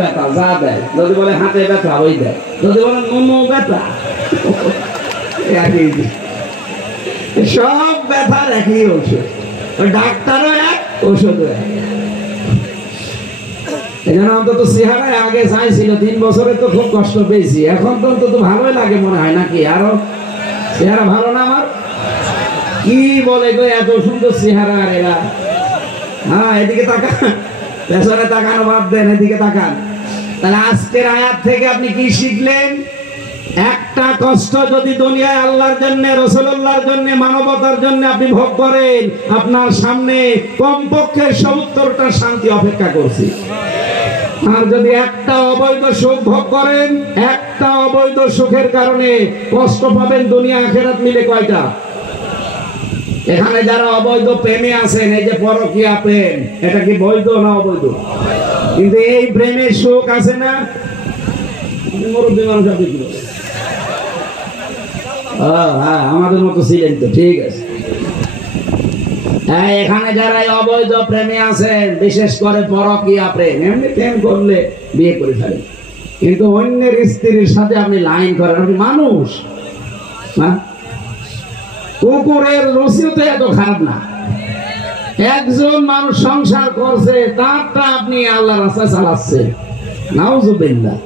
ব্যথা যা দেয়, যদি বলে হাতে ব্যথা ওই দেয়, যদি বলে নুনু ব্যথা সব ব্যথার একই ওষুধ, ডাক্তারও এক ওষুধও এক। এখানে অন্তত চেহারায় আগে চাইছিল 3 বছরে তো খুব কষ্ট পেয়েছি, এখন তো অন্তত ভালোই লাগে মনে হয় নাকি? আরো চেহারা ভালো না আমার? কি বলে গো এত সুন্দর চেহারা আর এরা। হ্যাঁ এদিকে তাকান, পেছনে তাকানো বাদ দেন, এদিকে তাকান। তাহলে আজকের আয়াত থেকে আপনি কি শিখলেন? একটা কষ্ট যদি দুনিয়ায় আল্লাহর জন্য, রাসূলুল্লাহর জন্য, মানবতার জন্য আপনি ভোগ করেন, আপনার সামনে কমপক্ষে 70টা শান্তি অপেক্ষা করছে। আর যদি একটা অবৈধ সুখ ভোগ করেন, একটা অবৈধ সুখের কারণে কষ্ট পাবেন দুনিয়া আখিরাত মিলে কয়টা? এখানে যারা অবৈধ প্রেমে আছেন, এই যে পরকীয়া প্রেম, এটা কি বৈধ না অবৈধ? কিন্তু এই প্রেমের সুখ আছে না? মুরব্বী মানুষ হ্যাঁ আমাদের মতো ছিলেন তো, ঠিক আছে। হ্যাঁ এখানে যারা অবৈধ প্রেমে আছেন, বিশেষ করে পরকীয়া প্রেম, এমনি প্রেম করলে বিয়ে করে ফেলেন, কিন্তু অন্যের স্ত্রীর সাথে আপনি লাইন করেন, আপনি মানুষ না? কুকুরের রুচিও তো এত খারাপ না। একজন মানুষ সংসার করছে, তারটা আপনি আল্লাহর রাস্তায় চালাচ্ছেন, নাউজুবিল্লাহ।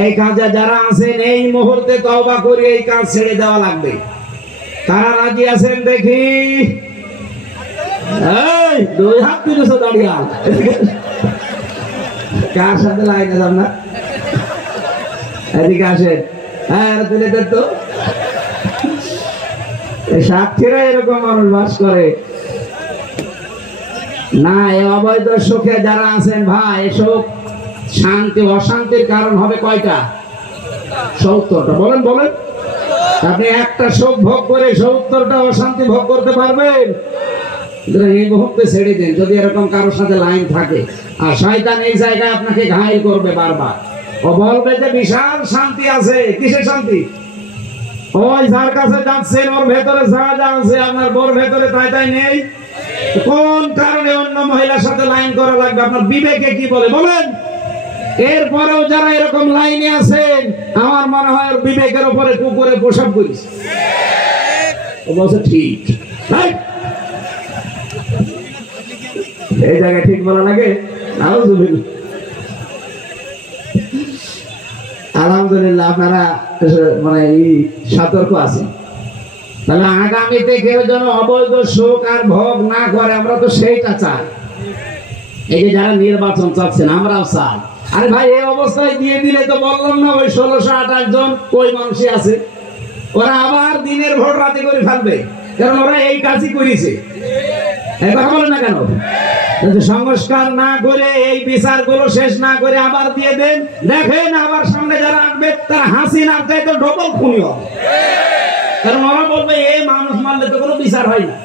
এই কাজে যারা আছেন এই মুহূর্তে তওবা করে এই কাজ ছেড়ে দেওয়া লাগবে। কারা রাজি আছেন দেখি? এই 2 হাত তুলেছো দাঁড়িয়ে, কার সাথে লাইনে যান না? এদিকে আসেন। হ্যাঁ তুলে দেন তো। সাক্ষীরা এরকম মানুষ বাস করে না। এই অবৈধ সুখে যারা আছেন ভাই, এসব শান্তি অশান্তির কারণ হবে কয়টা? 70টা। বলেন বলেন, আপনি একটা সুখ ভোগ করে 70টা অশান্তি ভোগ করতে পারবেন? এই মুহূর্তে ছেড়ে দিন যদি এরকম কারোর সাথে লাইন থাকে। আর শয়তান এই জায়গায় আপনাকে ঘায়েল করবে বারবার। ও বলবে যে বিশাল শান্তি আছে। কিসের শান্তি? ওই যার কাছে যাচ্ছেন ওর ভেতরে যা যা আছে আপনার বোর ভেতরে তাই তাই নেই। কোন কারণে অন্য মহিলার সাথে লাইন করা লাগবে? আপনার বিবেকে কি বলে বলেন? এরপরেও যারা এরকম লাইনে আছেন, আমার মনে হয় ওর বিবেকের উপরে কুকুরে প্রসাব করেছে। ও বলছে ঠিক, এই জায়গায় ঠিক বলা লাগে। আলহামদুলিল্লাহ আপনারা মানে সতর্ক আছেন। তাহলে আগামীতে কেউ যেন অবৈধ সুখ আর ভোগ না করে, আমরা তো সেইটা চাই। এই যে যারা নির্বাচন চাচ্ছেন, আমরাও চাই। আরে ভাই এই অবস্থায় দিয়ে দিলে তো বললাম না, ওই 1628 জন ওই মানুষই আছে, ওরা আবার দিনের ভোট রাতে করে ফেলবে, কারণ ওরা এই কাজই করেছে। কথা বলে না কেন? সংস্কার না করে এই বিচারগুলো শেষ না করে আবার দিয়ে দেন, দেখেন আবার সামনে যারা আসবে তারা হাসিনা চাইতে ডবল খুনি হবে। কারণ ওরা বলবে এই মানুষ মারলে তো কোনো বিচার হয় না,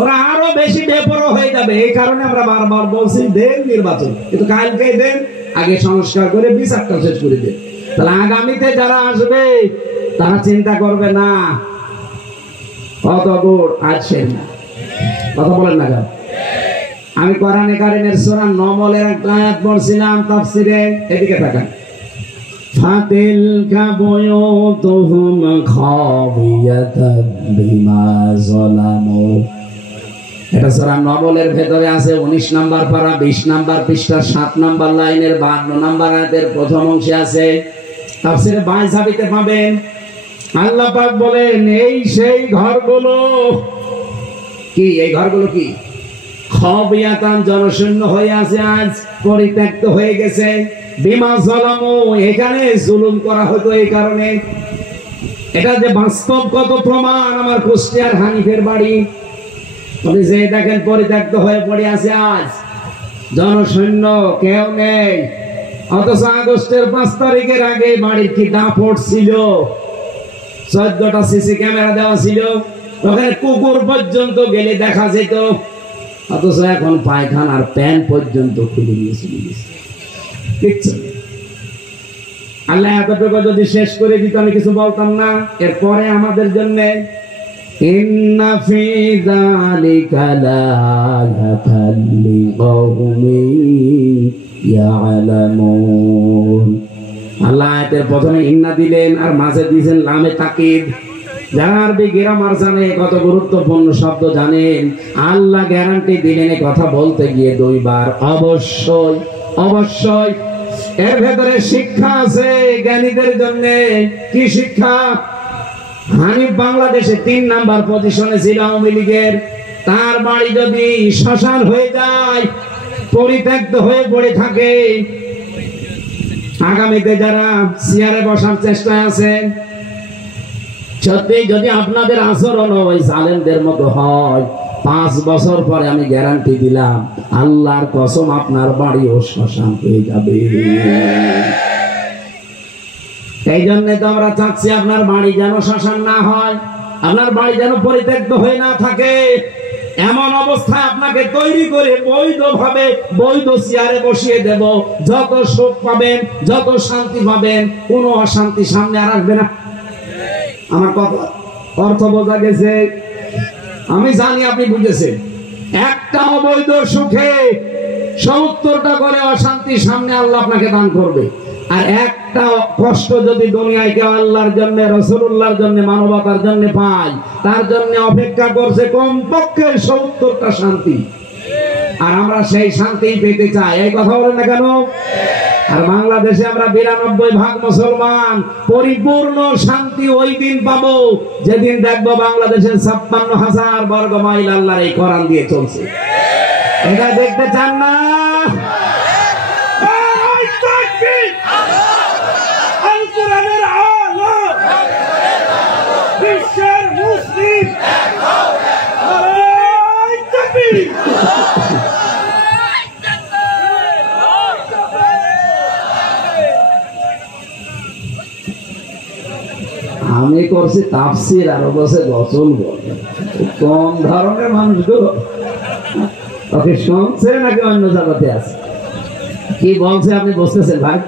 ওরা আরো বেশি বেপরোয়া হয়ে যাবে। এই কারণে আমরা বারবার বলছি দেন নির্বাচন, কিন্তু কালকে দেন, আগে সংস্কার করে বিচারটা শেষ করে দেন। তাহলে আগামীতে যারা আসবে তারা চিন্তা করবে না অত দূর আসছেন না। কথা বলেন না কেন? আমি কোরআনে কারিমের সূরা নমলের একটা আয়াত পড়ছিলাম তাফসীরে, এদিকে তাকান। ফাতিলকা বুয়ুতুহুম খাবিয়াতান বিমা যালামু। এটা সূরা নমলের ভেতরে আছে 19 নাম্বার পারা 20 নাম্বার পৃষ্ঠা 7 নাম্বার লাইনের 52 নাম্বার আয়াতের প্রথম অংশে আছে। তাফসীরে 22 ঝাবিতে পাবেন। আল্লাহ পাক বলেন এই সেই ঘরগুলো কি? এই ঘরগুলো কি? খাবিয়াতান, জনশূন্য হয়ে আছে, আজ পরিত্যক্ত হয়ে গেছে। বিমা যালামু, এখানে জুলুম করা হতো এই কারণে। এটা যে বাস্তবগত প্রমাণ, আমার কুষ্টিয়ার হানিফের বাড়ি, আপনি যে দেখেন পরিত্যক্ত হয়ে পড়ে আছে, আজ জনশূন্য, কেউ নেই। অথচ আগস্টের 5 তারিখের আগে বাড়ির কি দাপট ছিল, 14টা সিসি ক্যামেরা দেওয়া ছিল, ওখানে কুকুর পর্যন্ত গেলে দেখা যেত। অথচ এখন পায়খানার প্যান পর্যন্ত খুলে দিয়েছে। আল্লাহ এতটুকু যদি শেষ করে দিত আমি কিছু বলতাম না। এরপরে আমাদের জন্য ইন্না ফি যালিকা লাআয়াতান লিকাওমিন ইয়ালামুন। আল্লাহ আয়াতের প্রথমে ইন্না দিলেন আর মাঝে দিয়েছেন লামে তাকিদ। যারা আরবি গ্রামার জানে, কত গুরুত্বপূর্ণ শব্দ জানেন, আল্লাহ গ্যারান্টি দিলেন এই কথা বলতে গিয়ে দুইবার অবশ্যই অবশ্যই। এর ভেতরে শিক্ষা আছে জ্ঞানীদের জন্য। কি শিক্ষা? হানিফ বাংলাদেশে 3 নাম্বার পজিশনে ছিল আওয়ামী লীগের। তার বাড়ি যদি শ্মশান হয়ে যায়, পরিত্যক্ত হয়ে পড়ে থাকে, আগামীতে যারা চেয়ারে বসার চেষ্টায় আছেন, সত্যি যদি আপনাদের আচরণ ওই জালেমদের মতো হয়, 5 বছর পরে আমি গ্যারান্টি দিলাম, আল্লাহর কসম আপনার বাড়িও শ্মশান হয়ে যাবে। এই জন্য তো আমরা চাচ্ছি আপনার বাড়ি যেন শ্মশান না হয়, আপনার বাড়ি যেন পরিত্যক্ত হয়ে না থাকে। এমন অবস্থায় আপনাকে তৈরি করে বৈধভাবে বৈধ চেয়ারে বসিয়ে দেব। যত সুখ পাবেন, যত শান্তি পাবেন, কোনো অশান্তি সামনে আর আসবে না। আমার কথা অর্থ বোঝা গেছে? আমি জানি আপনি বুঝেছেন। একটা অবৈধ সুখে 70টা করে অশান্তি সামনে আল্লাহ আপনাকে দান করবে। আর একটা কষ্ট যদি দুনিয়ায় কেউ আল্লাহর জন্য, রাসূলুল্লাহর জন্য, মানবতার জন্য পায়, তার জন্য অপেক্ষা করছে কমপক্ষে 70টা শান্তি। আর আমরা সেই শান্তি পেতে চাই। এই কথা বলেন না কেন? আর বাংলাদেশে আমরা 92% মুসলমান। পরিপূর্ণ শান্তি ওই দিন পাবো যেদিন দেখবো বাংলাদেশের 56,000 বর্গ মাইল আল্লাহর এই কোরআন দিয়ে চলছে। এটা দেখতে চান না? আমি করছি তাফসির, আর বসে গজল বলে। কোন ধরনের মানুষগুলো? ওকে শুনছে নাকি অন্য জগতে আছে? কি বলছে আপনি বুঝতেছেন ভাই?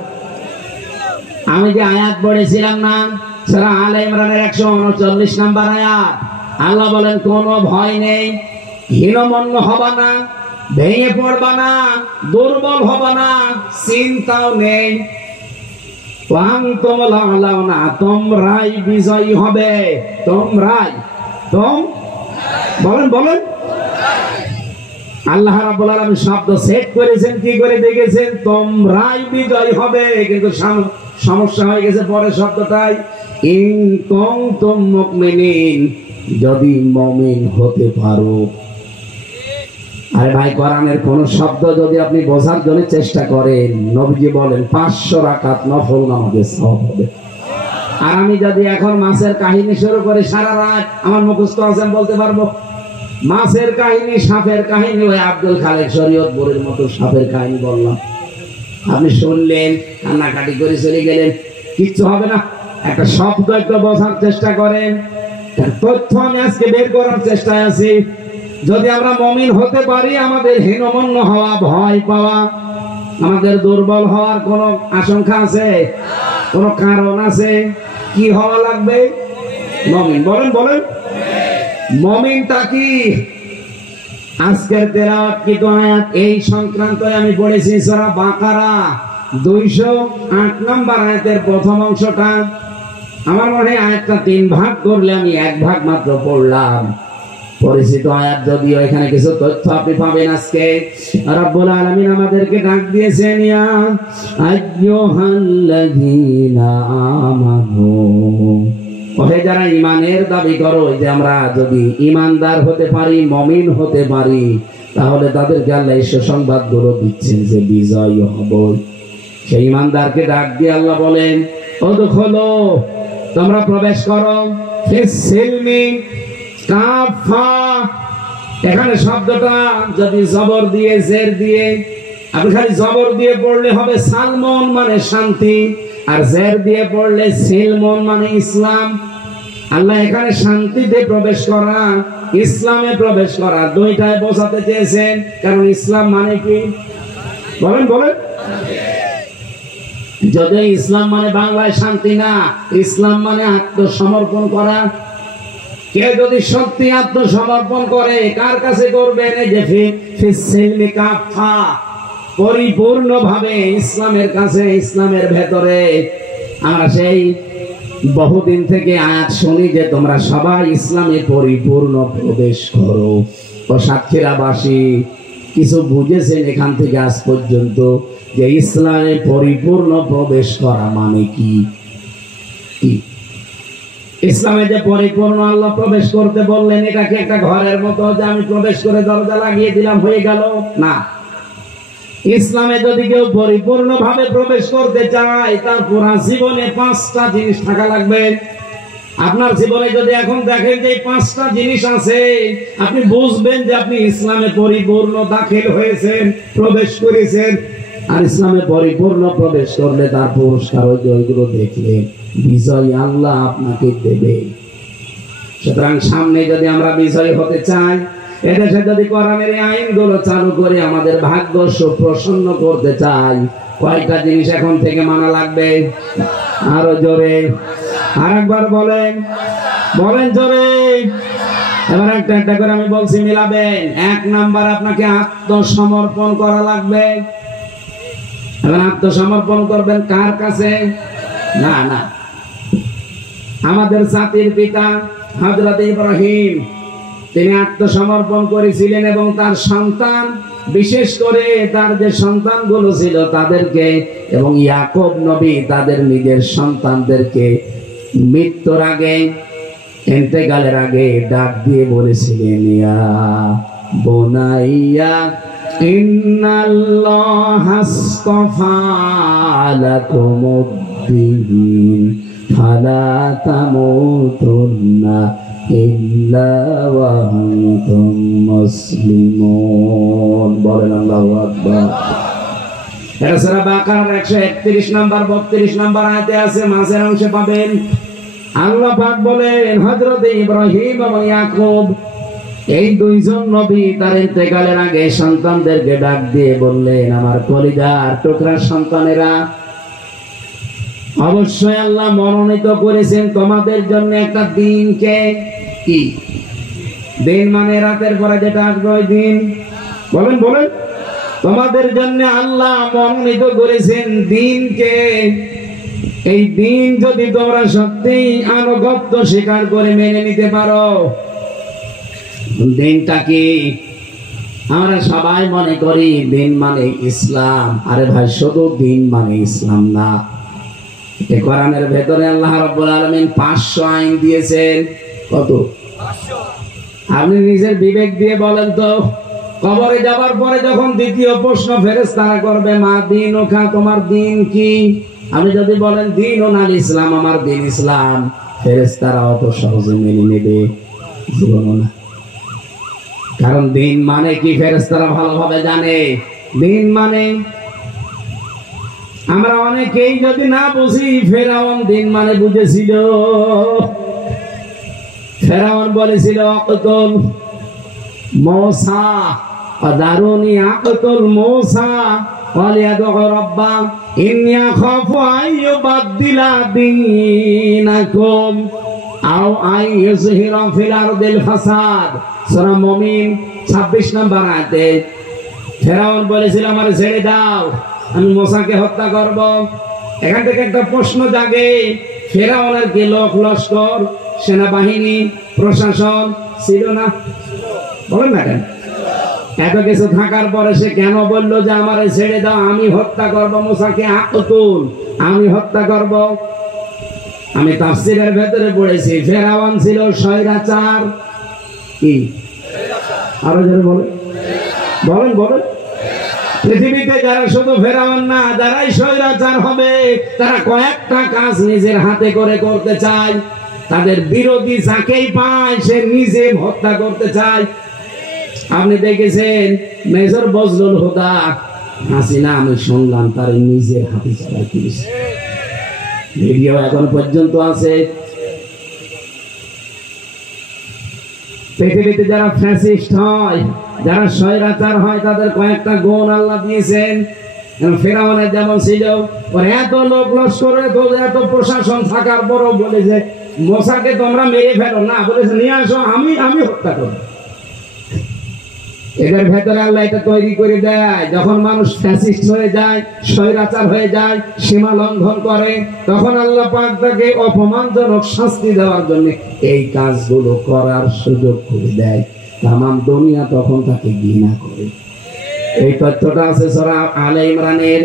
আমি যে আয়াত পড়েছিলাম না, সূরা আলে ইমরানের 139 নাম্বার আয়াত, আল্লাহ বলেন কোনো ভয় নেই, হীনমন্য হবা না, ভেঙে পড়বা না, দুর্বল হবা না, চিন্তাও নেই। তোমরাই বিজয়ী হবে। তোমরাই বলেন বলেন। আল্লাহ রাব্বুল আলামিন শব্দ সেট করেছেন, কি করে দেখেছেন? তোমরাই বিজয়ী হবে। কিন্তু সমস্যা হয়ে গেছে পরের শব্দটাই, ইন কুনতুম মুমিনিন, যদি মুমিন হতে পারো। আরে ভাই, কোরআনের কোন শব্দ যদি আপনি বোঝার জন্য চেষ্টা করেন, নবীজি বলেন 500 রাকাত নফল নামাজের সওয়াব হবে। আর আমি যদি এখন মাছের কাহিনী শুরু করে সারা রাত, আমার মুখস্থ আছে বলতে পারবো। মাছের কাহিনী, সাপের কাহিনী, ওই আব্দুল খালেক শরীয়তপুরের মতো সাপের কাহিনী বললাম, আপনি শুনলেন, কান্নাকাটি করে চলে গেলেন, কিচ্ছু হবে না। একটা শব্দ একটু বোঝার চেষ্টা করেন। তথ্য আমি আজকে বের করার চেষ্টায় আছি। যদি আমরা মুমিন হতে পারি, আমাদের হীনমন্য হওয়া, ভয় পাওয়া, আমাদের দুর্বল হওয়ার কোনো আশঙ্কা আছে? কোনো কারণ আছে? কি হওয়া লাগবে? মুমিন। বলেন বলেন, মুমিনটা কি? আজকের তেলাওয়াতকৃত আয়াত এই সংক্রান্ত আমি পড়েছি সূরা বাকারা 208 নম্বর আয়াতের প্রথম অংশটা। আমার মনে হয় আয়াতটা 3 ভাগ করলে আমি 1 ভাগ মাত্র পড়লাম। পরিচিত আয়াত, যদিও এখানে কিছু তথ্য আপনি পাবেন। আজকে রব্বুল আলামিন আমাদেরকে ডাক দিয়েছেন, ইয়া আইয়ুহাল্লাযীনা আমানু, ওহে যারা ঈমানের দাবি করো, যে আমরা যদি ঈমানদার হতে পারি, মুমিন হতে পারি, তাহলে তাদেরকে আল্লাহ এই সুসংবাদগুলো দিচ্ছেন যে বিজয় হবে। সেই ঈমানদারকে ডাক দিয়ে আল্লাহ বলেন, উদখুলু, তোমরা প্রবেশ করো, ফিস সিলমি কাফা। এখানে শব্দটা যদি জবর দিয়ে, জের দিয়ে, আপনি খালি জবর দিয়ে পড়লে হবে সালমন মানে শান্তি, আর জের দিয়ে পড়লে সিলমন মানে ইসলাম। আল্লাহ এখানে শান্তিতে প্রবেশ করা, ইসলামে প্রবেশ করা, দুইটাই বোঝাতে চেয়েছেন। কারণ ইসলাম মানে কি? বলেন বলেন। যদি ইসলাম মানে বাংলায় শান্তি না, ইসলাম মানে আত্মসমর্পণ করা। কেউ যদি সত্যি আত্মসমর্পণ করে, কার কাছে করবেন? এই যে ফিস সিলমি কাফা, পরিপূর্ণভাবে ইসলামের কাছে, ইসলামের ভেতরে আমরা সেই বহুদিন থেকে আয়াত শুনি যে তোমরা সবাই ইসলামে পরিপূর্ণ প্রবেশ করো। ও সাতক্ষীরাবাসী কিছু বুঝেছেন এখান থেকে আজ পর্যন্ত যে ইসলামে পরিপূর্ণ প্রবেশ করা মানে কি? ইসলামে যে পরিপূর্ণ আল্লাহ প্রবেশ করতে বললেন, এটা কি একটা ঘরের মতো যে আমি প্রবেশ করে দরজা লাগিয়ে দিলাম হয়ে গেল? না। ইসলামে যদি কেউ পরিপূর্ণভাবে প্রবেশ করতে চায় তার পুরা জীবনে 5টা জিনিস থাকা লাগবে। আপনার জীবনে যদি এখন দেখেন যে 5টা জিনিস আছে, আপনি বুঝবেন যে আপনি ইসলামে পরিপূর্ণ দাখিল হয়েছেন, প্রবেশ করেছেন। আর ইসলামে পরিপূর্ণ প্রবেশ করলে তার পুরস্কার ওইগুলো দেখলে বিজয় আল্লাহ আপনাকে দেবে। সুতরাং সামনে যদি আমরা বিজয় হতে চাই, এদেশে যদি কোরআনের আইনগুলো চালু করে আমাদের ভাগ্য সুপ্রসন্ন করতে চাই, কয়টা জিনিস এখন থেকে মানা লাগবে? আরো জোরে আরেকবার বলেন, বলেন জোরে। এবার একটা একটা করে আমি বলছি, মিলাবেন। 1 নাম্বার, আপনাকে আত্মসমর্পণ করা লাগবে। এবার আত্মসমর্পণ করবেন কার কাছে? না না, আমাদের জাতির পিতা হযরত ইব্রাহিম, তিনি আত্মসমর্পণ করেছিলেন এবং তার সন্তান, বিশেষ করে তার যে সন্তানগুলো ছিল তাদেরকে, এবং ইয়াকুব নবী তাদের নিজের সন্তানদেরকে মৃত্যুর আগে, ইন্তেকালের আগে ডাক দিয়ে বলেছিলেন, ইয়া বুনাইয়া ইন্নাল্লাহা আসতাফা লাকুমুদ-দীন ফালা তামুতুন্না ইল্লা ওয়া আনতুম মুসলিমুন। বলেন আল্লাহু আকবার। এটা সূরা বাকারার 131 নাম্বার 32 নাম্বার আয়াতে আছে, মাঝের অংশে পাবেন। আল্লাহ পাক বলেন, হযরত ইব্রাহিম এবং ইয়াকুব, এই দুইজন নবী তার ইন্তেকালের আগে সন্তানদেরকে ডাক দিয়ে বললেন, আমার কলিজার টুকরা সন্তানেরা, অবশ্যই আল্লাহ মনোনীত করেছেন তোমাদের জন্য একটা দিনকে। কি দিন? মানে রাতের পরে যেটা আসবে ওই দিন। বলেন বলেন। তোমাদের জন্য আল্লাহ মনোনীত করেছেন দিনকে। এই দিন যদি তোমরা সত্যি আনুগত্য স্বীকার করে মেনে নিতে পারো। দিনটা কি? আমরা সবাই মনে করি দিন মানে ইসলাম। আরে ভাই, শুধু দিন মানে ইসলাম না। এই কোরআনের ভেতরে আল্লাহ রাব্বুল আলামিন 500 আইন দিয়েছেন। কত? 500। আপনি নিজের বিবেক দিয়ে বলেন তো, কবরে যাবার পরে যখন দ্বিতীয় প্রশ্ন ফেরেশতারা করবে, মা দীনুকা, তোমার দিন কি? আপনি যদি বলেন দীনুন আল ইসলাম, আমার দিন ইসলাম, ফেরেশতারা অত সহজে মেনে নেবে জীবনও না। কারণ দিন মানে কি ফেরেশতারা ভালোভাবে জানে। দিন মানে, আমরা অনেকেই যদি না বুঝি, ফেরাউন দিন মানে বুঝেছিল। ফেরাউন বলেছিল, আকতুল মূসা দারুনি, আকতুল মূসা ওয়ালিয়াদু রাব্বা ইন্নী আখাফু আইয়ুবাদদিলা দীনাকুম আও আইয়ুযহিরা ফিল আরদিল ফাসাদ। সূরা মুমিন 26 নম্বর আয়াতে ফেরাউন বলেছিল, আমারে ছেড়ে দাও, আমি মূসাকে হত্যা করব। এখান থেকে একটা প্রশ্ন জাগে, ফেরাউনের কি লোক লস্কর, সেনাবাহিনী, প্রশাসন ছিল না? বলেন না কেন? এত কিছু থাকার পরে সে কেন বললো যে আমারে ছেড়ে দাও, আমি হত্যা করব মূসাকে, আকতুল, আমি হত্যা করব? আমি তাফসীরের ভেতরে পড়েছি, ফেরাউন ছিল স্বৈরাচার। কি? আরো যারা বলেন, বলেন বলেন। পৃথিবীতে যারা শুধু ফেরাউন না, যারাই স্বৈরাচার হবে, তারা কয়েকটা কাজ নিজের হাতে করে করতে চায়। তাদের বিরোধী যাকেই পায় সে নিজে হত্যা করতে চায়। আপনি দেখেছেন মেজর বজলুল হুদা হাসিনা, আমি শুনলাম তার নিজের হাতে চালাই করেছে, ভিডিও এখন পর্যন্ত আছে। পৃথিবীতে যারা ফ্যাসিস্ট হয়, যারা স্বৈরাচার হয়, তাদের কয়েকটা গুণ আল্লাহ দিয়েছেন। ফেরাউনের যেমন ছিল, ওর এত লোক লস্কর, এত প্রশাসন থাকার পরও বলেছে মূসাকে তোমরা মেরে ফেলো না, বলেছে নিয়ে আসো, আমি হত্যা করব। এদের ভেতরে আল্লাহ এটা তৈরি করে দেয়, যখন মানুষ ফ্যাসিস্ট হয়ে যায়, স্বৈরাচার হয়ে যায়, সীমা লঙ্ঘন করে, তখন আল্লাহ পাক তাকে অপমানজনক শাস্তি দেওয়ার জন্য এই কাজগুলো করার সুযোগ করে দেয়। তামাম দুনিয়া তখন তাকে ঘৃণা করে। এই তথ্যটা আছে সূরা আলে ইমরানের,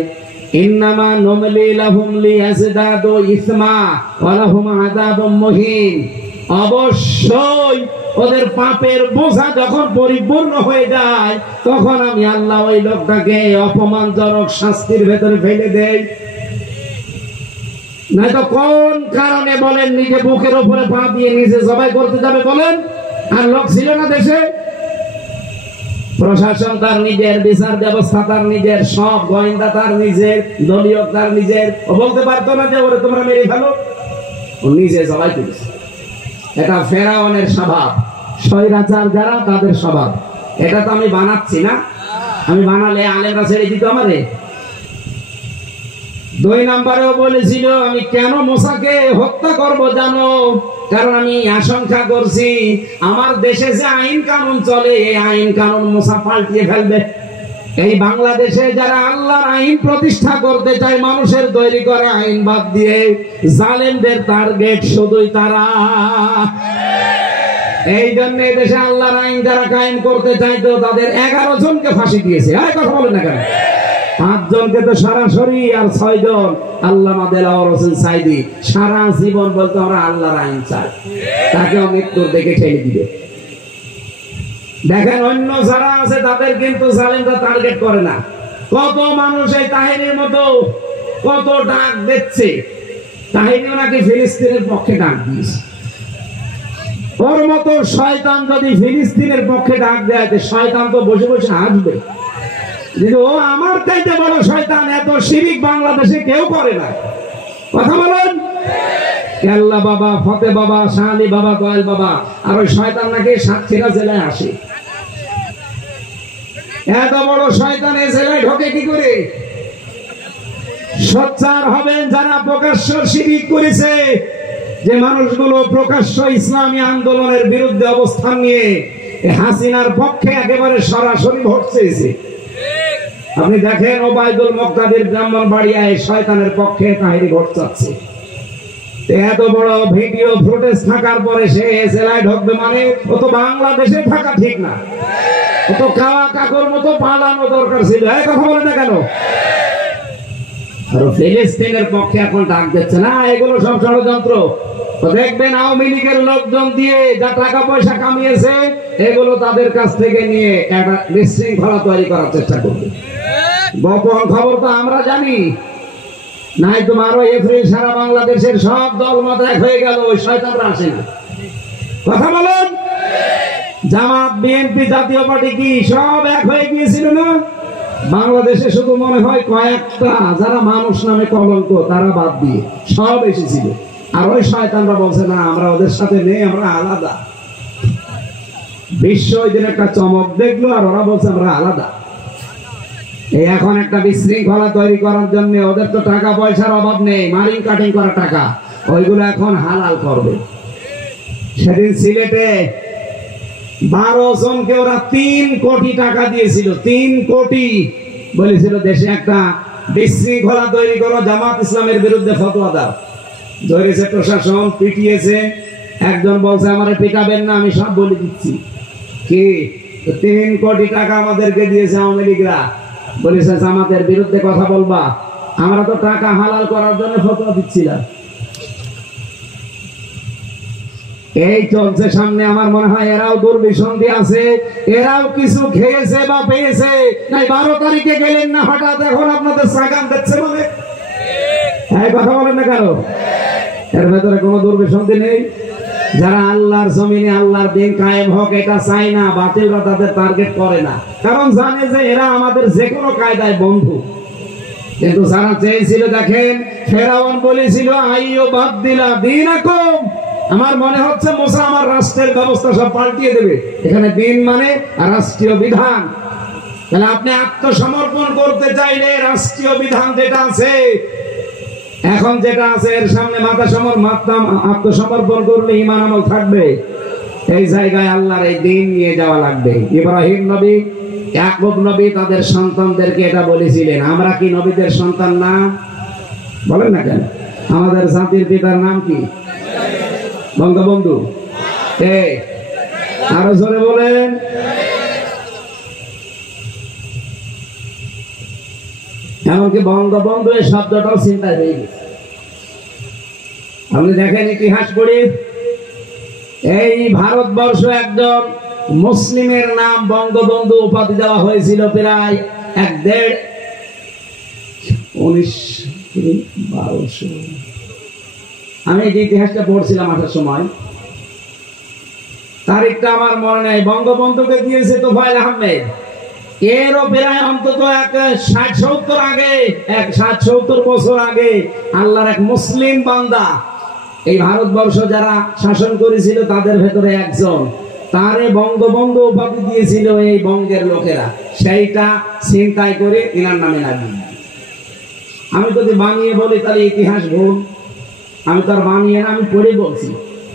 ইন্নামা নুমলি লাহুম লিয়াজদাদু ইসমা ওয়া লাহুম আযাবুম মুহিন। অবশ্যই ওদের পাপের বোঝা যখন পরিপূর্ণ হয়ে যায়, তখন আমি আল্লাহ ওই লোকটাকে অপমানজনক শাস্তির ভেতরে ফেলে দেই। নয়তো কোন কারণে বলেন নিজে বুকের উপরে পা দিয়ে নিজে জবাই করতে যাবে বলেন? আর লোক ছিল না দেশে? প্রশাসন তার নিজের, বিচার ব্যবস্থা তার নিজের, সব গোয়েন্দা তার নিজের, দলীয় তার নিজের। ও বলতে পারতো না যে ওরে তোমরা মেরে ফেলো? ও নিজে জবাই করেছে। এটা ফেরাউনের স্বভাব, স্বৈরাচার যারা তাদের স্বভাব। এটা তো আমি বানাচ্ছি না, আমি বানালে আলেমরা ছেড়ে দিত আমারে। 2 নম্বরেও বলেছিল আমি কেন মুসাকে হত্যা করব জানো? কারণ আমি আশঙ্কা করছি আমার দেশে যে আইন কানুন চলে, এই আইন কানুন মুসা পাল্টিয়ে ফেলবে। এই বাংলাদেশে যারা আল্লাহর আইন প্রতিষ্ঠা করতে চায়, মানুষের তৈরি করা আইন বাদ দিয়ে, জালেমদের টার্গেট শুধুই তারা। এই জন্য দেশে আল্লাহর আইন যারা কায়েম করতে চাইতো তাদের 11 জনকে ফাঁসি দিয়েছে। আর কথা বলেন না কেন? 5 জনকে তো সরাসরি, আর 6 জন আল্লামা দেলাওয়ার হোসেন সাইদি সারা জীবন বলতো আমরা আল্লাহর আইন চাই, তাকেও মৃত্যুর দিকে ঠেলে দিবে। দেখেন অন্য যারা আছে তাদের কিন্তু জালেমরা টার্গেট করে না। কত মানুষ এই তাহিরের মতো কত ডাক দিচ্ছে, তাহিরিও নাকি ফিলিস্তিনের পক্ষে ডাক দিয়েছে। ওর মতো শয়তান যদি ফিলিস্তিনের পক্ষে ডাক দেয়, শয়তান তো বসে বসে হাসবে। ও আমার চাইতে বড় শয়তান, এত শিরিক বাংলাদেশে কেউ করে না। কথা বলেন? কেল্লা বাবা, ফতে বাবা, শাহালি বাবা, দয়াল বাবা, আর ওই শয়তান নাকি সাতক্ষীরা জেলায় আসে। এত বড় শয়তান এই জেলায় ঢোকে কি করে? সোচ্চার হবেন যারা প্রকাশ্য শিরিক করেছে, যে মানুষগুলো প্রকাশ্য ইসলামী আন্দোলনের বিরুদ্ধে অবস্থান নিয়ে হাসিনার পক্ষে একেবারে সরাসরি ভোট চেয়েছে। আপনি দেখেন ওবায়দুল মুক্তাদির ব্রাহ্মণবাড়িয়ায় শয়তানের পক্ষে তাহিরি ভোট চাচ্ছে। এত বড় ভিডিও ফুটেজ থাকার পরে সে জেলায় ঢুকবে মানে ও তো বাংলাদেশে থাকা ঠিক না, ও তো কাওয়া কাকুর মতো পালানো দরকার ছিল। এই কথা বলে না কেন? আর ফিলিস্তিনের পক্ষে এখন ডাক দিচ্ছে না, এগুলো সব ষড়যন্ত্র। দেখবেন আওয়ামী লীগের লোকজন দিয়ে যা টাকা পয়সা কামিয়েছে, এগুলো তাদের কাছ থেকে নিয়ে একটা বিশৃঙ্খলা তৈরি করার চেষ্টা করবে। গোপন খবর তো আমরা জানি, নাই তো 12 এপ্রিল সারা বাংলাদেশের সব দল মত এক হয়ে গেল, ওই শয়তানরা আসে না। কথা বলেন? জামাত, বিএনপি, জাতীয় পার্টি কি সব এক হয়ে গিয়েছিল না? বাংলাদেশে শুধু মনে হয় কয়েকটা যারা মানুষ নামে কলঙ্ক, তারা বাদ দিয়ে সব এসেছিল। আর ওই শয়তানরা বলছে না আমরা ওদের সাথে নেই, আমরা আলাদা। বিশ্ব ওই দিন একটা চমক দেখলো, আর ওরা বলছে আমরা আলাদা। এই এখন একটা বিশৃঙ্খলা তৈরি করার জন্য ওদের তো টাকা পয়সার অভাব নেই, মারিং কাটিং করা টাকা, ওইগুলো এখন হালাল করবে। সেদিন সিলেটে 12 জনকে ওরা 3 কোটি টাকা দিয়েছিল। 3 কোটি বলেছিল দেশে একটা বিশৃঙ্খলা তৈরি করো, জামাত ইসলামের বিরুদ্ধে ফতোয়া দাও। ধরেছে প্রশাসন, পিটিয়েছে। একজন বলছে আমারে পিটাবেন না, আমি সব বলে দিচ্ছি। কি 3 কোটি টাকা আমাদেরকে দিয়েছে আওয়ামী লীগরা, বলেছে জামাতের বিরুদ্ধে কথা বলবা। আমরা তো টাকা হালাল করার জন্য ফতোয়া দিচ্ছিলাম। এই চলছে সামনে। আমার মনে হয় এরাও দুর্বিসন্ধি আছে, এরাও কিছু খেয়েছে বা পেয়েছে। নাই 12 তারিখে গেলেন না হঠাৎ এখন আপনাদের সাগান দিচ্ছে মানে? এই কথা বলেন না কেন? এর ভেতরে কোনো দুর্বিসন্ধি নেই? যারা আল্লাহর জমিনে আল্লাহর দিন কায়েম হোক এটা চায় না, বাতিলরা তাদের টার্গেট করে না, কারণ জানে যে এরা আমাদের যে কোনো কায়দায় বন্ধু। কিন্তু যারা চেয়েছিল, দেখেন ফেরাউন বলেছিল আইয়ো বাদদিলা দীনাকুম, আমার মনে হচ্ছে মুসা আমার রাষ্ট্রের ব্যবস্থা সব পাল্টিয়ে দেবে। এখানে দিন মানে রাষ্ট্রীয় বিধান। তাহলে আপনি আত্মসমর্পণ করতে চাইলে রাষ্ট্রীয় বিধান যেটা আছে, এখন যেটা আছে এর সামনে আত্মসমর্পণ করলে ঈমান আমল থাকবে। এই জায়গায় আল্লাহর এই দিন নিয়ে যাওয়া লাগবে। ইব্রাহিম নবী ইয়াকুব নবী তাদের সন্তানদেরকে এটা বলেছিলেন। আমরা কি নবীদের সন্তান না? বলেন না কেন? আমাদের জাতির পিতার নাম কি? বঙ্গবন্ধু। আরো জোরে বলেন। এমনকি বঙ্গবন্ধু এই শব্দটাও চিন্তায় হয়ে গেছে। আপনি দেখেন ইতিহাস পড়ি, এই ভারতবর্ষ একজন মুসলিমের নাম বঙ্গবন্ধু উপাধি দেওয়া হয়েছিল প্রায় 1912। আমি যে ইতিহাসটা পড়ছিলাম আসার সময়, তারিখটা আমার মনে নেই। বঙ্গবন্ধুকে দিয়েছে তোফায়েল আহমেদ। এরও প্রায় অন্তত 60-70 বছর আগে আল্লাহর এক মুসলিম বান্দা এই ভারতবর্ষ যারা শাসন করেছিল তাদের ভেতরে একজন, তারে বঙ্গবন্ধু উপাধি দিয়েছিল এই বঙ্গের লোকেরা। সেইটা চিন্তায় করে এনার নামে লাগিয়ে। আমি যদি বানিয়ে বলি তাহলে ইতিহাস ভুল। আমি তো আর বানিয়ে না, আমি পড়ে বলছি।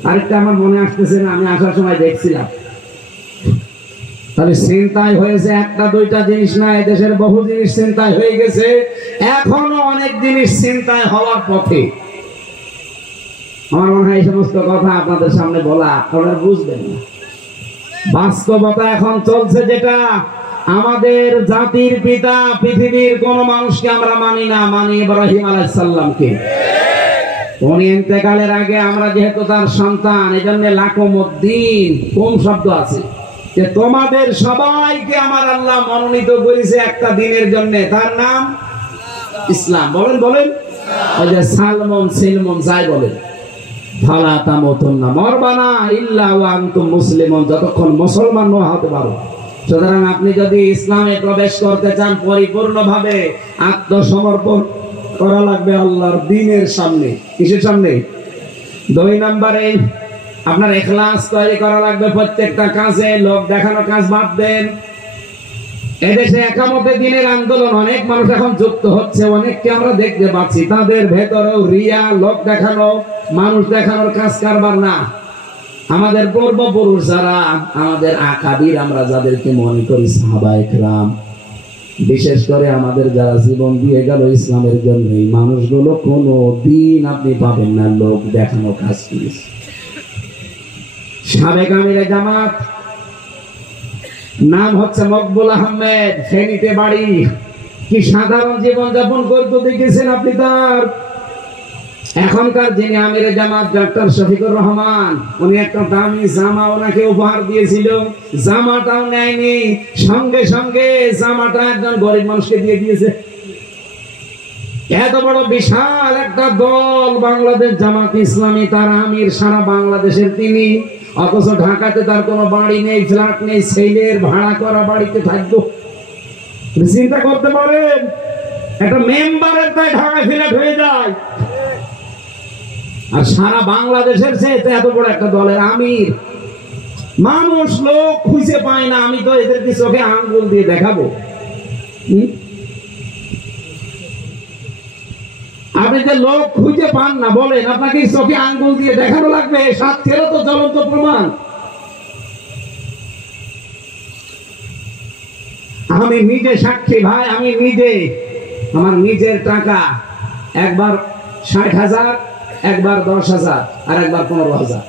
আরেকটা আমার মনে আসতেছে না, আমি আসার সময় দেখছিলাম। তাহলে চিন্তায় হয়েছে একটা দুইটা জিনিস না, এদেশের বহু জিনিস চিন্তায় হয়ে গেছে, এখনো অনেক জিনিস চিন্তায় হওয়ার পথে। আমার মনে হয় এই সমস্ত কথা আপনাদের সামনে বলা আপনারা বুঝবেন না। বাস্তবতা এখন চলছে যেটা, আমাদের জাতির পিতা পৃথিবীর কোন মানুষকে আমরা মানি না, মানি ইব্রাহিম আলাইহিস সালামকে। উনি ইন্তেকালের আগে আমরা যেহেতু তার সন্তান, এই জন্য লাকুমুদ্দিন কোন শব্দ আছে যে তোমাদের সবাইকে আমার আল্লাহ মনোনীত করেছে একটা দিনের জন্য, তার নাম ইসলাম। বলেন বলেন। ওই যে সালমন সিলমন যাই বলেন, ফালা তামুতুন্না মরবানা ইল্লা ওয়া আনতুম মুসলিমুন, যতক্ষণ মুসলমান না হতে পারো। সুতরাং আপনি যদি ইসলামে প্রবেশ করতে চান, পরিপূর্ণভাবে আত্মসমর্পণ করা লাগবে আল্লাহর দ্বীনের সামনে। কিসের সামনে? 2 নম্বরে আপনার ইখলাস তৈরি করা লাগবে প্রত্যেকটা কাজে। লোক দেখানো কাজ বাদ দেন। এদেশে একামতে দ্বীনের আন্দোলন অনেক মানুষ এখন যুক্ত হচ্ছে, অনেককে আমরা দেখতে পাচ্ছি। তাদের ভেতরেও রিয়া, লোক দেখানো, মানুষ দেখানোর কাজ কারবার না। আমাদের পূর্বপুরুষ যারা, আমাদের আকাবির আমরা যাদেরকে মনে করি সাহাবায়ে কেরাম, বিশেষ করে আমাদের যারা জীবন দিয়ে গেল ইসলামের জন্য, এই মানুষগুলো কোনো দিন আপনি পাবেন না লোক দেখানো কাজ করেছে। সাবেক আমিরে জামাত নাম হচ্ছে মকবুল আহমেদ, ফেনীতে বাড়ি। কি সাধারণ জীবন যাপন করতে দেখেছেন আপনি তার। এখনকার যিনি আমিরে জামাত ডক্টর শফিকুর রহমান, উনি একটা দামি জামা ওনাকে উপহার দিয়েছিল, জামাটাও নেয়নি, সঙ্গে সঙ্গে জামাটা একজন গরিব মানুষকে দিয়ে দিয়েছে। এত বড় বিশাল একটা দল বাংলাদেশ জামাত ইসলামী, তার আমির সারা বাংলাদেশের তিনি, অথচ ঢাকাতে তার কোনো বাড়ি নেই, ফ্ল্যাট নেই, ছেলের ভাড়া করা বাড়িতে থাকতো। চিন্তা করতে পারেন, একটা মেম্বারের তাই ঢাকায় ফ্ল্যাট হয়ে যায়, আর সারা বাংলাদেশের চেয়ে এত বড় একটা দলের আমির। মানুষ লোক খুঁজে পায় না, আমি তো এদেরকে চোখে আঙ্গুল দিয়ে দেখাবো। আপনি যে লোক খুঁজে পান না বলেন, আপনাকে চোখে আঙ্গুল দিয়ে দেখানো লাগবে? সাক্ষেরও তো জ্বলন্ত প্রমাণ। আমি নিজে সাক্ষী ভাই, আমি নিজে আমার নিজের টাকা একবার 60,000, একবার 10,000, আর একবার 15,000।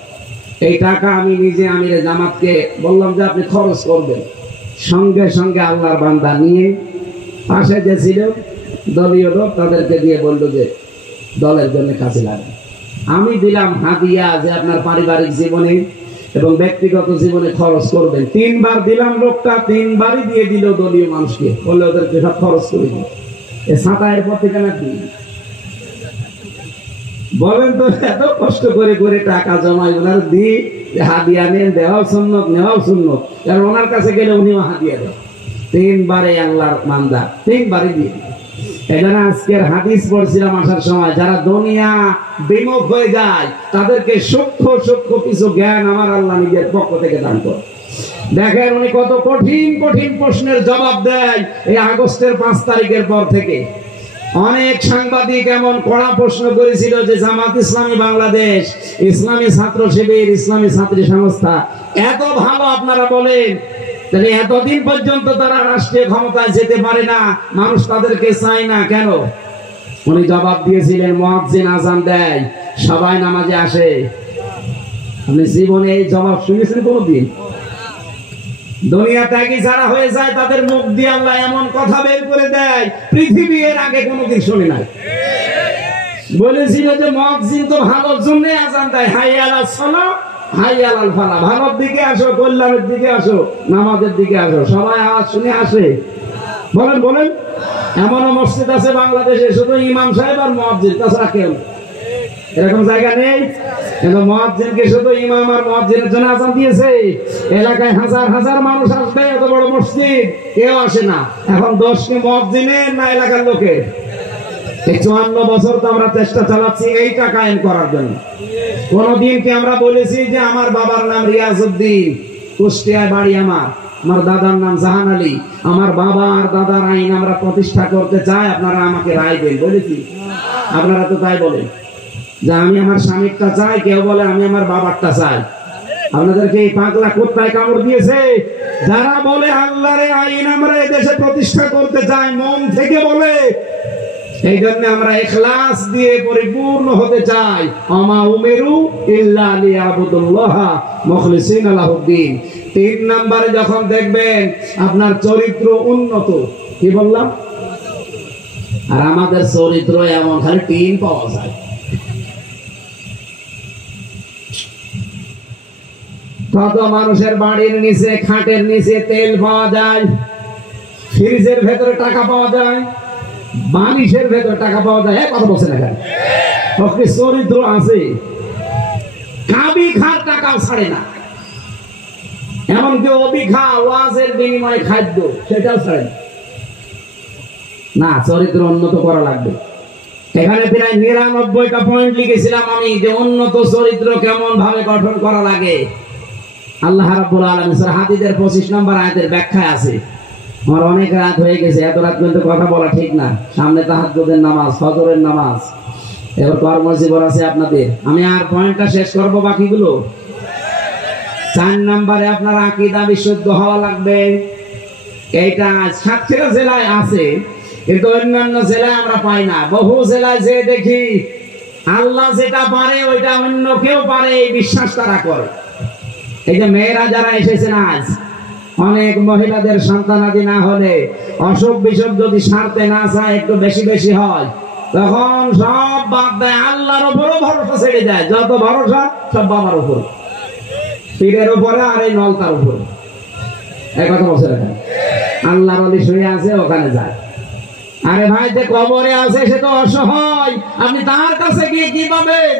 এই টাকা আমি নিজে আমিরে জামাতকে বললাম যে আপনি খরচ করবেন। সঙ্গে সঙ্গে আল্লাহর বান্দা নিয়ে পাশে যে ছিল দলীয় লোক, তাদেরকে দিয়ে বললো যে দলের জন্য কাজে লাগে। আমি দিলাম হাদিয়া যে আপনার পারিবারিক জীবনে এবং ব্যক্তিগত জীবনে খরচ করবেন। 3 বার দিলাম, লোকটা 3 বারই দিয়ে দিল দলীয় মানুষকে, বললে ওদেরকে সব খরচ করে দিল। এ ছাতায়ের পর থেকে নাকি বলেন তো, এত কষ্ট করে করে টাকা জমাই ওনার দি হাদিয়া নেন, দেওয়াও সুন্নত, নেওয়াও সুন্নত, কারণ ওনার কাছে গেলে উনিও হাদিয়া দেন। 3 বারে আল্লাহর বান্দা 3 বারই দিয়ে। এখানে আজকের হাদিস পড়ছিলাম আসার সময়, যারা দুনিয়া বিমুখ হয়ে যায় তাদেরকে সূক্ষ্ম সূক্ষ্ম কিছু জ্ঞান আমার আল্লাহ নিজের পক্ষ থেকে দান করে। দেখেন উনি কত কঠিন কঠিন প্রশ্নের জবাব দেয় এই আগস্টের 5 তারিখের পর থেকে। অনেক সাংবাদিক এমন কড়া প্রশ্ন করেছিল যে জামাত ইসলামী বাংলাদেশ, ইসলামী ছাত্র শিবির, ইসলামী ছাত্রী সংস্থা এত ভালো আপনারা বলেন, তাহলে এতদিন পর্যন্ত তারা রাষ্ট্রীয় ক্ষমতায় যেতে পারে না, মানুষ তাদেরকে চায় না কেন? উনি জবাব দিয়েছিলেন, মুয়াজ্জিন আযান দেয়, সবাই নামাজে আসে। আপনি জীবনে এই জবাব শুনেছেন কোনদিন? দুনিয়া ত্যাগী যারা হয়ে যায় তাদের মুখ দিয়ে আল্লাহ এমন কথা বের করে দেয় পৃথিবী এর আগে কোনোদিন শুনে নাই। বলেছিল যে মুয়াজ্জিন তো ভালোর জন্য আযান দেয়, হাইয়া আলাস সালাহ হাইয়া আলাল ফালাহ, ভালোর দিকে আসো, কল্যাণের দিকে আসো, নামাজের দিকে আসো। সবাই আওয়াজ শুনে আসে? বলেন বলেন। এমনও মসজিদ আছে বাংলাদেশে শুধু ইমাম সাহেব আর মুয়াজ্জিন, তাছাড়া কেউ এরকম জায়গা নেই। কিন্তু মুয়াজ্জিনকে শুধু ইমাম আর মুয়াজ্জিনের জন্য আযান দিয়েছে। এলাকায় হাজার হাজার মানুষ আসবে, এত বড় মসজিদ, কেউ আসে না। এখন দোষ কি মুয়াজ্জিনের না এলাকার লোকের? 54 বছর তো আমরা চেষ্টা চালাচ্ছি এইটা কায়েম করার জন্য। কোনদিন কি আমরা বলেছি যে আমার বাবার নাম রিয়াজউদ্দিন, কুষ্টিয়ায় বাড়ি, আমার দাদার নাম জাহান আলী, আমার বাবা আর দাদার আইন আমরা প্রতিষ্ঠা করতে চাই, আপনারা আমাকে রায় দেন? বলেছি? আপনারা তো তাই বলেন যে আমি আমার স্বামীরটা চাই, কেউ বলে আমি আমার বাবারটা চাই। আপনাদেরকে এই পাগলা কুত্তায় কামড় দিয়েছে? যারা বলে আল্লাহর আইন আমরা এই দেশে প্রতিষ্ঠা করতে চাই, মন থেকে বলে, এই জন্য আমরা ইখলাস দিয়ে পরিপূর্ণ হতে চাই। আমা উমিরু ইল্লা লিয়াবুদুল্লাহ মুখলিসিনা লাহুদ্দিন। 3 নম্বরে যখন দেখবেন আপনার চরিত্র উন্নত, কি বললাম? আর আমাদের চরিত্র এমন খালি টিন পাওয়া যায়। কত মানুষের বাড়ির নিচে, খাটের নিচে তেল পাওয়া যায়, ফ্রিজের ভেতরে টাকা পাওয়া যায়, বালিশের ভেতরে টাকা পাওয়া যায়। কথা বলছে না কেন? চরিত্র আছে। কাবি খার টাকাও ছাড়ে না, এমনকি অবিখা ওয়াজের বিনিময়ে খাদ্য সেটাও ছাড়ে না। চরিত্র উন্নত করা লাগবে। এখানে প্রায় 99টা পয়েন্ট লিখেছিলাম আমি, যে উন্নত চরিত্র কেমন ভাবে গঠন করা লাগে। আল্লাহ রাব্বুল আলামিন সূরা হাদীদের 25 নম্বর আয়াতের ব্যাখ্যায় আছে। আমার অনেক রাত হয়ে গেছে, এত রাত পর্যন্ত কথা বলা ঠিক না। সামনে তাহাজ্জুদের নামাজ, ফজরের নামাজ, এবার কর্মজীবন আছে আপনাদের। আমি আর পয়েন্টটা শেষ করব, বাকিগুলো 4 নম্বরে আপনার আকীদা বিশুদ্ধ হওয়া লাগবে। এইটা সাতক্ষীরা জেলায় আছে, কিন্তু অন্যান্য জেলায় আমরা পাই না। বহু জেলায় যে দেখি আল্লাহ যেটা পারে ওইটা অন্য কেউ পারে, এই বিশ্বাস তারা করে। এই যে মেয়েরা যারা এসেছেন আজ, অনেক মহিলাদের সন্তানাদি না হলে, অসুখ বিসুখ যদি সারতে না চায়, একটু বেশি বেশি হয়, তখন সব বাদ দেয়, আল্লাহর উপরও ভরসা ছেড়ে যায়। যত ভরসা সব বাবার উপর, পীরের উপরে আর এই নলতার উপরে। এই কথা বলছে না? আল্লাহর ওলি শুয়ে আছে, ওখানে যায়। আরে ভাই, যে কবরে আছে সে তো অসহায়, আপনি তার কাছে গিয়ে কি পাবেন?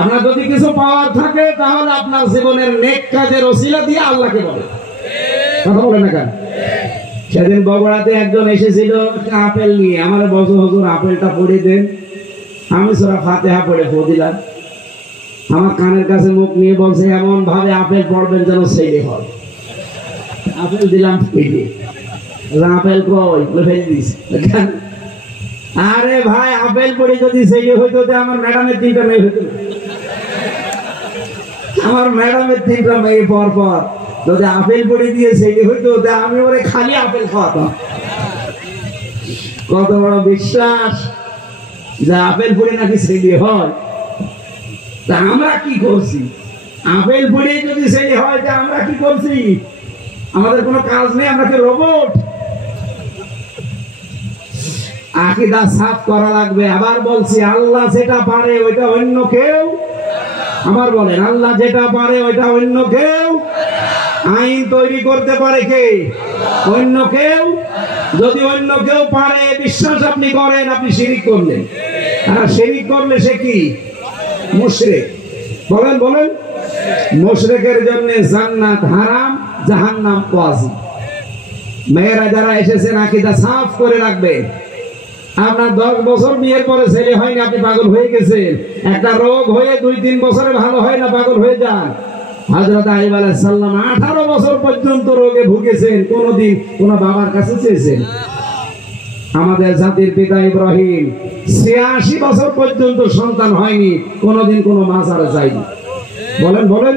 আপনার যদি কিছু পাওয়ার থাকে তাহলে আপনার জীবনের নেক কাজের ওসিলা দিয়ে আল্লাহকে বলেন। কথা বলে না কেন? সেদিন বগুড়াতে একজন এসেছিল আপেল নিয়ে, আমার বলছে হুজুর আপেলটা পড়ে দেন। আমি সূরা ফাতিহা পড়ে দিলাম। আমার কানের কাছে মুখ নিয়ে বলছে এমন ভাবে আপেল পড়বেন যেন ছেলে হয়। আপেল দিলাম, ফেলে আপেল কই ফেলে দিস। আরে ভাই, আপেল পড়ে যদি ছেলে হইতো আমার ম্যাডামের 3টা মেয়ে হইতো। আমার ম্যাডামের 3টা মেয়ে পর পর যদি আপেল পড়ে দিয়ে ছেলে হইতো, আমি ওরে খালি আপেল খাওয়াতাম। কত বড় বিশ্বাস যে আপেল পড়ে নাকি ছেলে হয়। তা আমরা কি করছি? আপেল পড়ে যদি ছেলে হয়, তা আমরা কি করছি? আমাদের কোনো কাজ নেই, আমরা কি রোবট? আকীদা সাফ করা লাগবে। আবার বলছি, আল্লাহ যেটা পারে ওইটা অন্য কেউ, আমার বলেন, আল্লাহ যেটা পারে ওইটা অন্য কেউ। আইন তৈরি করতে পারে কে? অন্য কেউ। যদি অন্য কেউ পারে বিশ্বাস আপনি করেন, আপনি শিরিক করলেন। আর শিরিক করলে সে কি? মুশরিক। বলেন বলেন। মুশরিকের জন্য জান্নাত হারাম, জাহান্নাম ওয়াজিব। মেয়েরা যারা এসেছেন আকীদা সাফ করে রাখবে। আপনার 10 বছর বিয়ের পরে ছেলে হয়নি, আপনি পাগল হয়ে গেছেন। একটা রোগ হয়ে 2-3 বছরে ভালো হয় না, পাগল হয়ে যান। হযরত আইয়ুব আলাইহিস সালাম 18 বছর পর্যন্ত রোগে ভুগেছেন, কোনদিন কোন বাবার কাছে চেয়েছেন? আমাদের জাতির পিতা ইব্রাহিম 86 বছর পর্যন্ত সন্তান হয়নি, কোনদিন কোন মাজারে যায়নি। বলেন বলেন।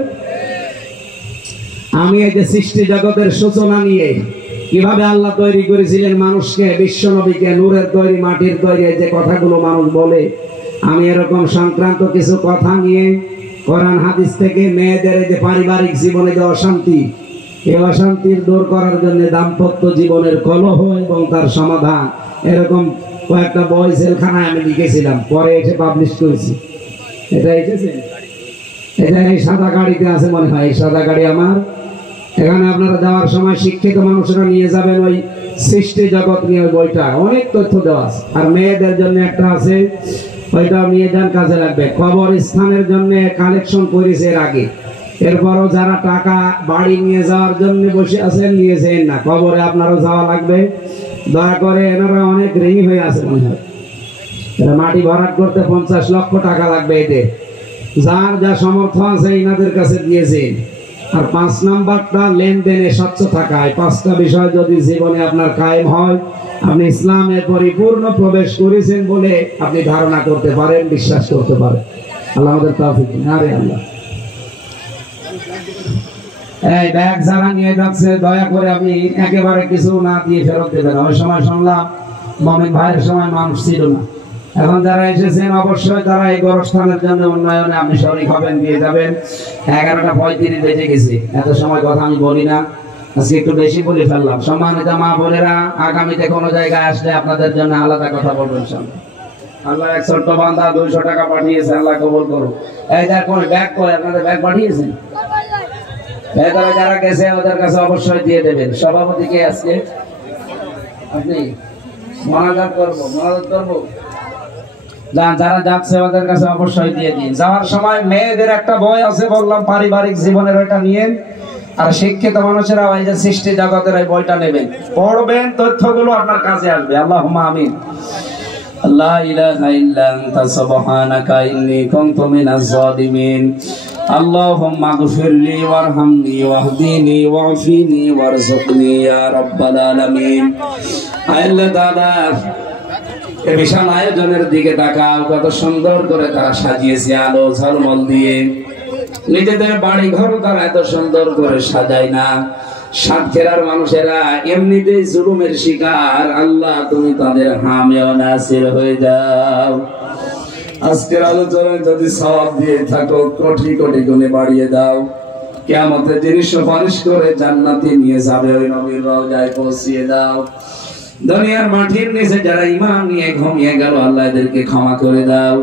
আমি এই যে সৃষ্টি জগতের সূচনা নিয়ে কিভাবে আল্লাহ তৈরি করেছিলেন মানুষকে, বিশ্ব নবীকে, নূরের তৈরি, মাটির তৈরি, যে কথাগুলো মানুষ বলে, আমি এরকম সংক্রান্ত কিছু কথা নিয়ে কোরআন হাদিস থেকে মেয়েদের যে পারিবারিক জীবনে যে অশান্তি, এই অশান্তির দূর করার জন্য দাম্পত্য জীবনের কলহ এবং তার সমাধান, এরকম কয়েকটা বই জেলখানায় আমি লিখেছিলাম, পরে এসে পাবলিশ করেছি। এটা এসেছে, এটা এই সাদা গাড়িতে আছে মনে হয়, এই সাদা গাড়ি আমার। এখানে আপনারা যাওয়ার সময় শিক্ষিত মানুষরা নিয়ে যাবেন ওই সৃষ্টি জগৎ নিয়ে ওই বইটা, অনেক তথ্য দেওয়া আছে। আর মেয়েদের জন্য একটা আছে, ওইটাও নিয়ে যান, কাজে লাগবে। কবরস্থানের জন্য কালেকশন করেছে এর আগে, এরপরও যারা টাকা বাড়ি নিয়ে যাওয়ার জন্য বসে আছেন নিয়েছেন না, কবরে আপনারও যাওয়া লাগবে, দয়া করে। এনারা অনেক ঋণী হয়ে আছে মনে হয়, মাটি ভরাট করতে 50 লক্ষ টাকা লাগবে। এতে যার যা সমর্থ আছে এনাদের কাছে দিয়েছেন। আর 5 নাম্বারটা লেনদেনে স্বচ্ছ থাকা। এই 5টা বিষয় যদি জীবনে আপনার কায়েম হয়, আপনি ইসলামে পরিপূর্ণ প্রবেশ করেছেন বলে আপনি ধারণা করতে পারেন, বিশ্বাস করতে পারেন। আল্লাহ আমাদের তৌফিক দিন। আরে আল্লাহ, এই ব্যাগ যারা নিয়ে যাচ্ছে দয়া করে আপনি একেবারে কিছু না দিয়ে ফেরত দেবেন। ওই সময় শুনলাম মমিন ভাইয়ের সময় মানুষ ছিল না, এখন যারা এসেছেন অবশ্যই তারা এই গোরস্থানের জন্য উন্নয়নে আপনি শরীক হবেন, দিয়ে যাবেন। 11:35 বেজে গেছে, এত সময় কথা আমি বলি না, আজকে একটু বেশি বলে ফেললাম। সম্মানিত মা বোনেরা, আগামীতে কোনো জায়গায় আসলে আপনাদের জন্য আলাদা কথা বলবেন সামনে। আল্লাহ এক ছোট্ট বান্দা 200 টাকা পাঠিয়েছে, আল্লাহ কবুল করুন। এই যার কোন ব্যাগ করে আপনাদের ব্যাগ পাঠিয়েছেন, ভেতরে যারা গেছে ওদের কাছে অবশ্যই দিয়ে দেবেন। সভাপতিকে আজকে আপনি মোনাজাত করবো, যারা যাচ্ছে ওদের কাছে অবশ্যই দিয়ে দিন। যাওয়ার সময় মেয়েদের একটা বই আছে বললাম, পারিবারিক জীবনের, ওইটা নিয়ে। আর শিক্ষিত মানুষেরা ওই যে সৃষ্টি জগতের ওই বইটা নেবেন, পড়বেন, তথ্যগুলো আপনার কাছে আসবে। আল্লাহুম্মা আমিন। লা ইলাহা ইল্লা আনতা সুবহানাকা ইন্নী কুনতু মিনাজ জালিমিন। আল্লাহুম্মা গফিরলি ওয়ারহামনি ওয়াহদিনি ওয়াফিনি ওয়ারযুকনি ইয়া রাব্বাল আলামিন। আল্লাহ তাআলা এই বিশাল আয়োজনের দিকে তাকাও, কত সুন্দর করে তারা সাজিয়েছে আলো ঝলমল দিয়ে। নিজেদের বাড়ি ঘর তারা এত সুন্দর করে সাজায় না। সাতক্ষীরার মানুষেরা এমনিতেই জুলুমের শিকার, আল্লাহ তুমি তাদের হামে ও নাসির হয়ে যাও। আজকের আলোচনায় যদি সওয়াব দিয়ে থাকো কোটি কোটি গুণে বাড়িয়ে দাও। কিয়ামতের দিন সুপারিশ করে জান্নাতে নিয়ে যাবে, ওই নবীর রওজায় পৌঁছিয়ে দাও। দুনিয়ার মাটির নিচে যারা ঈমান নিয়ে ঘুমিয়ে গেল, আল্লাহ এদেরকে ক্ষমা করে দাও।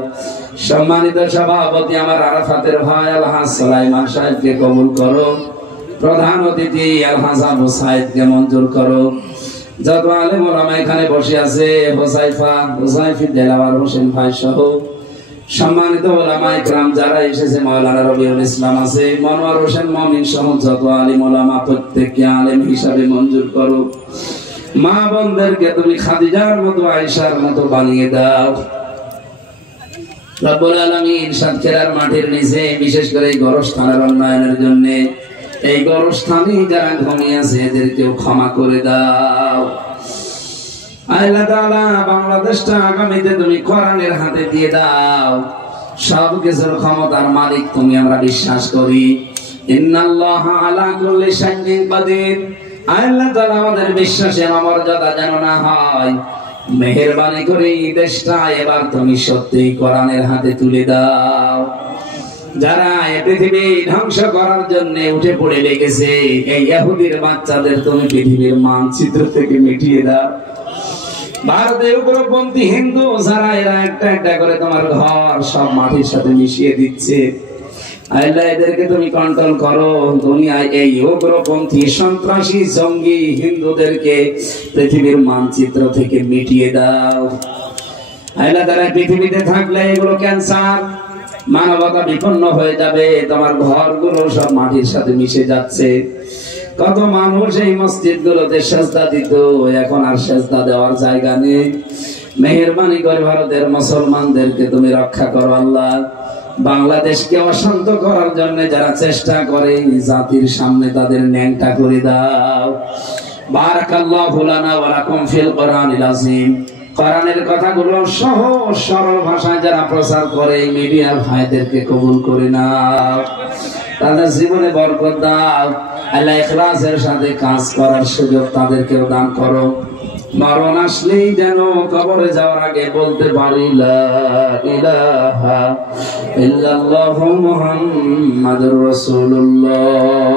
সম্মানিত সভাপতি আমার আরাফাতের ভাই আলহাজ সুলাইমান সাহেবকে কবুল করো। প্রধান অতিথি আলহাজ আবু সাইদকে মঞ্জুর করো। যত আলেম ওলামা এখানে বসে আছে, হুসাইফি দেলাওয়ার হোসেন ভাই সহ সম্মানিত ওলামা ইকরাম যারা এসেছে, মাওলানা রবিউল ইসলাম আছে, মনোয়ার হোসেন মমিন সহ যত আলিম ওলামা প্রত্যেককে আলেম হিসাবে মঞ্জুর করো। মা বোনদেরকে তুমি খাদিজার মতো, আয়েশার মতো বানিয়ে দাও। রব্বুল আলামিন সাতক্ষীরার মাটির নিচে বিশেষ করে এই গোরস্থানের উন্নয়নের জন্য, এই গোরস্থানে যারা ঘুমিয়ে আছে এদেরকেও ক্ষমা করে দাও। আল্লাহ তাআলা বাংলাদেশটা আগামীতে তুমি কোরআনের হাতে দিয়ে দাও। সব কিছুর ক্ষমতার মালিক তুমি, আমরা বিশ্বাস করি। ইন্নাল্লাহা আলা কুল্লি শাইইন কাদির। আল্লাহ তাআলা আমাদের বিশ্বাসের অমর্যাদা যেন না হয়। মেহেরবানি করে এই দেশটা এবার তুমি সত্যিই কোরআনের হাতে তুলে দাও। যারা এই পৃথিবী ধ্বংস করার জন্য উঠে পড়ে লেগেছে, এই ইহুদির বাচ্চাদের তুমি পৃথিবীর মানচিত্র থেকে মিটিয়ে দাও। ভারতের উগ্রপন্থী হিন্দু যারা, এরা একটা একটা করে তোমার ঘর সব মাটির সাথে মিশিয়ে দিচ্ছে। আল্লাহ এদেরকে তুমি কন্ট্রোল করো। দুনিয়ায় এই উগ্রপন্থী সন্ত্রাসী জঙ্গি হিন্দুদেরকে পৃথিবীর মানচিত্র থেকে মিটিয়ে দাও। আল্লাহ তারা পৃথিবীতে থাকলে এগুলো ক্যান্সার, মানবতা বিপন্ন হয়ে যাবে। তোমার ঘরগুলো সব মাটির সাথে মিশে যাচ্ছে। কত মানুষ এই মসজিদ গুলোতে সেজদা দিত, এখন আর সেজদা দেওয়ার জায়গা নেই। মেহেরবানি করে ভারতের মুসলমানদেরকে তুমি রক্ষা করো আল্লাহ। বাংলাদেশকে অশান্ত করার জন্য যারা চেষ্টা করে, জাতির সামনে তাদের ন্যাংটা করে দাও। বারাকাল্লাহু লানা ওয়া লাকুম ফিল কোরআনিল আযীম। কোরআনের কথাগুলো সহজ সরল ভাষায় যারা প্রচার করে, মিডিয়ার ভাইদেরকে কবুল করে নাও, তাদের জীবনে বরকত দাও। আল্লাহ ইখলাসের সাথে কাজ করার সুযোগ তাদেরকেও দান করো। মরণ আসলেই যেন কবরে যাওয়ার আগে বলতে পারি লা ইলাহা ইল্লাল্লাহু মুহাম্মাদুর রাসূলুল্লাহ।